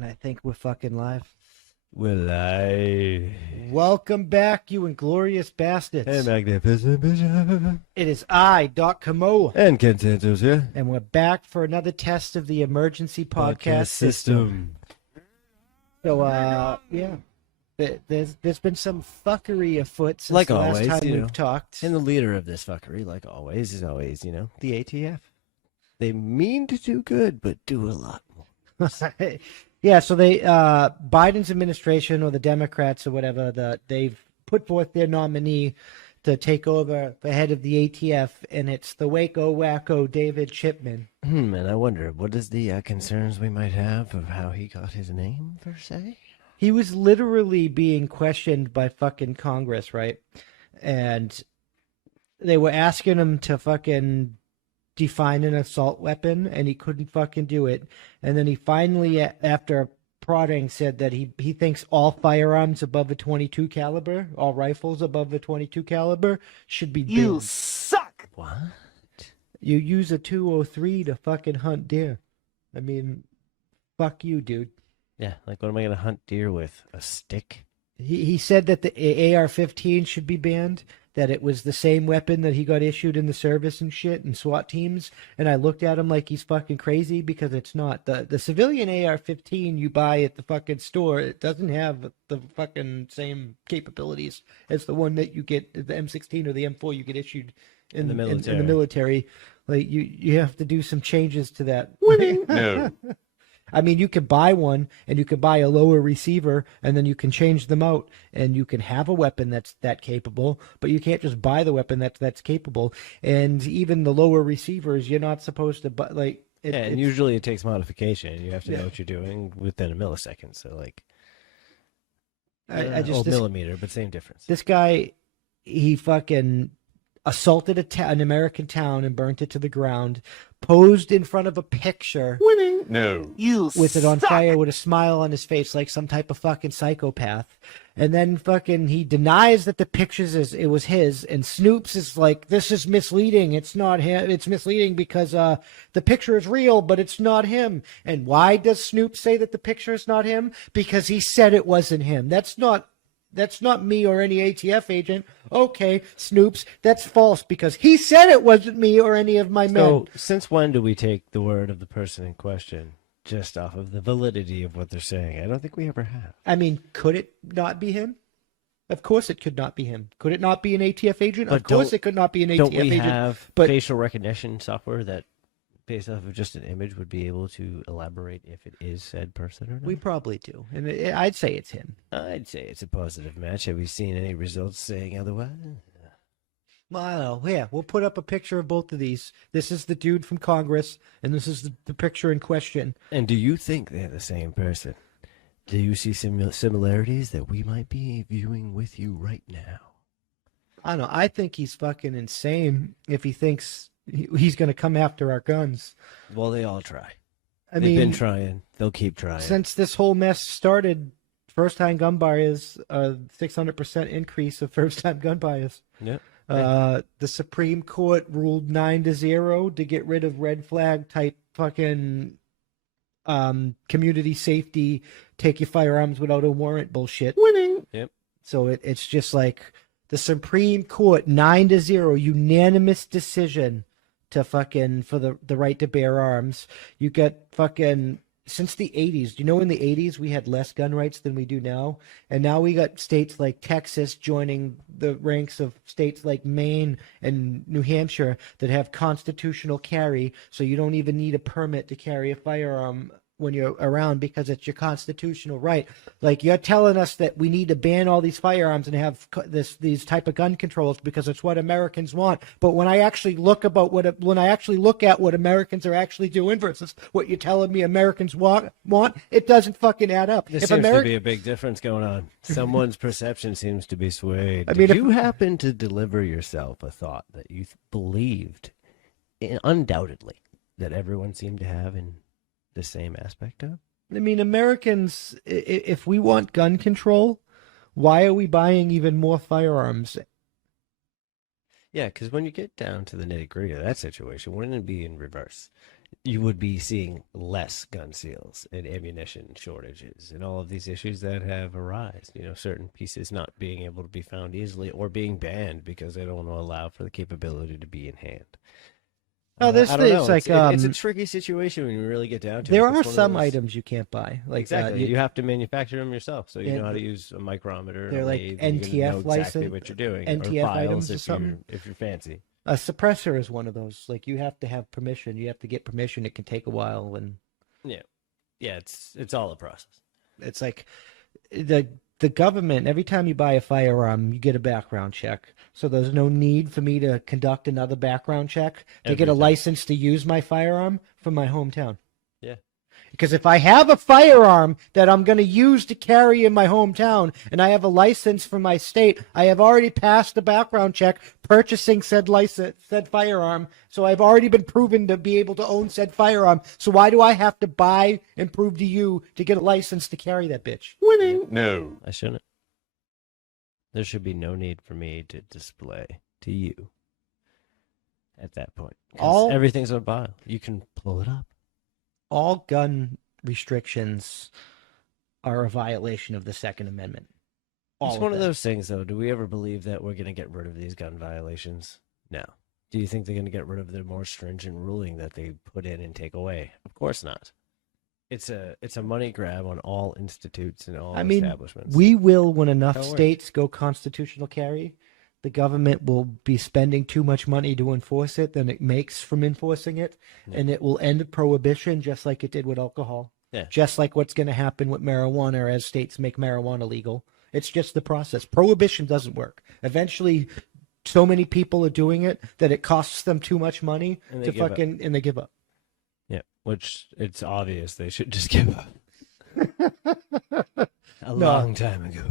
And I think we're fucking live. Will I? Welcome back, you Inglorious Bastards. Hey, magnificent bishop. It is I, Doc Kamoa. And Ken Santos here. And we're back for another test of the emergency podcast system. So, yeah. There's been some fuckery afoot since Like the last always, time you we've know. talked. And the leader of this fuckery, like always, is always, the ATF. They mean to do good, but do a lot more. Yeah, so Biden's administration or the Democrats or whatever, they've put forth their nominee to take over the head of the ATF, and it's the Waco Wako David Chipman. And I wonder, what is the concerns we might have of how he got his name, per se? He was literally being questioned by fucking Congress, right? And they were asking him to fucking define an assault weapon, and he couldn't fucking do it. And then he finally, after prodding, said that he thinks all firearms above a 22 caliber, all rifles above a 22 caliber, should be banned. You suck! What? You use a 203 to fucking hunt deer. I mean, fuck you, dude. Yeah, like what am I going to hunt deer with? A stick? He said that the AR-15 should be banned, that it was the same weapon that he got issued in the service and shit and SWAT teams. And I looked at him like he's fucking crazy, because it's not. The civilian AR-15 you buy at the fucking store, it doesn't have the fucking same capabilities as the one that you get, the M16 or the M4 you get issued in the military. In the military. Like, you have to do some changes to that. No. I mean, you can buy one, and you can buy a lower receiver, and then you can change them out, and you can have a weapon that's that capable, but you can't just buy the weapon that's capable. And even the lower receivers, you're not supposed to buy, like... and usually it takes modification. You have to know what you're doing within a millisecond, so like... I just... millimeter, but same difference. This guy, he fucking assaulted an American town and burnt it to the ground, posed in front of a picture... No. You with it on suck. fire with a smile on his face like some type of fucking psychopath. And then fucking he denies that the pictures it was his, and Snoops is like, this is misleading. It's not him. It's misleading because the picture is real, but it's not him. And why does Snoops say that the picture is not him? Because he said it wasn't him. That's not me or any ATF agent. Okay, Snoops, that's false because he said it wasn't me or any of my men. So, since when do we take the word of the person in question just off of the validity of what they're saying? I don't think we ever have. I mean, could it not be him? Of course it could not be him. Could it not be an ATF agent? Of course it could not be an ATF agent. Don't we have facial recognition software that, based off of just an image, would be able to elaborate if it is said person or not? We probably do. And I'd say it's him. I'd say it's a positive match. Have we seen any results saying otherwise? Well, I don't know. Yeah, we'll put up a picture of both of these. This is the dude from Congress, and this is the picture in question. And do you think they're the same person? Do you see similarities that we might be viewing with you right now? I don't know. I think he's fucking insane if he thinks he's going to come after our guns. Well, they all try. They've been trying. They'll keep trying. Since this whole mess started, first-time gun buyers, 600% increase of first-time gun buyers. Yep. The Supreme Court ruled 9-0 to get rid of red flag type fucking community safety, take your firearms without a warrant bullshit. Winning. Yep. So it's just like the Supreme Court 9-0 unanimous decision to fucking for the right to bear arms. You got fucking since the 80s. Do you know in the 80s we had less gun rights than we do now? And now we got states like Texas joining the ranks of states like Maine and New Hampshire that have constitutional carry, so you don't even need a permit to carry a firearm when you're around because it's your constitutional right. Like, you're telling us that we need to ban all these firearms and have these type of gun controls because it's what Americans want. But when I actually look at what Americans are actually doing versus what you're telling me Americans want, it doesn't fucking add up. There seems to be a big difference going on. Someone's perception seems to be swayed. I mean, Did you happen to deliver yourself a thought that you believed, undoubtedly, that everyone seemed to have in the same aspect of? I mean, Americans, if we want gun control, why are we buying even more firearms? Yeah, because when you get down to the nitty-gritty of that situation, wouldn't it be in reverse? you would be seeing less gun seals and ammunition shortages and all of these issues that have arisen. You know, certain pieces not being able to be found easily or being banned because they don't want to allow for the capability to be in hand. Oh, there's I don't know. things like it's a tricky situation when you really get down to it. there It's are one of some those- items you can't buy. Like Exactly. You have to manufacture them yourself, so you Yeah, know how to use a micrometer. they're a like lathe, and you're gonna know NTF exactly license- what you're doing. NTF or files items or if something. if you're fancy. a suppressor is one of those. Like you have to have permission. You have to get permission. It can take a while, and Yeah, it's all a process. it's like the government. Every time you buy a firearm, you get a background check. So there's no need for me to conduct another background check to get a Every time. license to use my firearm from my hometown. Yeah. Because if I have a firearm that I'm going to use to carry in my hometown and I have a license from my state, I have already passed the background check purchasing said license, said firearm. So I've already been proven to be able to own said firearm. So why do I have to buy and prove to you to get a license to carry that bitch? Winning. No. I shouldn't. There should be no need for me to display to you at that point. 'Cause All- everything's on file. You can pull it up. All gun restrictions are a violation of the Second Amendment. All It's one of them. those things, though. Do we ever believe that we're going to get rid of these gun violations? No. Do you think they're going to get rid of the more stringent ruling that they put in and take away? Of course not. It's a money grab on all institutes and all establishments. We will, when enough How it works. states go constitutional carry, the government will be spending too much money to enforce it than it makes from enforcing it, and it will end prohibition just like it did with alcohol. Yeah. Just like what's going to happen with marijuana as states make marijuana legal. It's just the process. Prohibition doesn't work. Eventually, so many people are doing it that it costs them too much money And they to give up. fucking, and they give up. Yeah, which it's obvious they should just give up. A No. long time ago.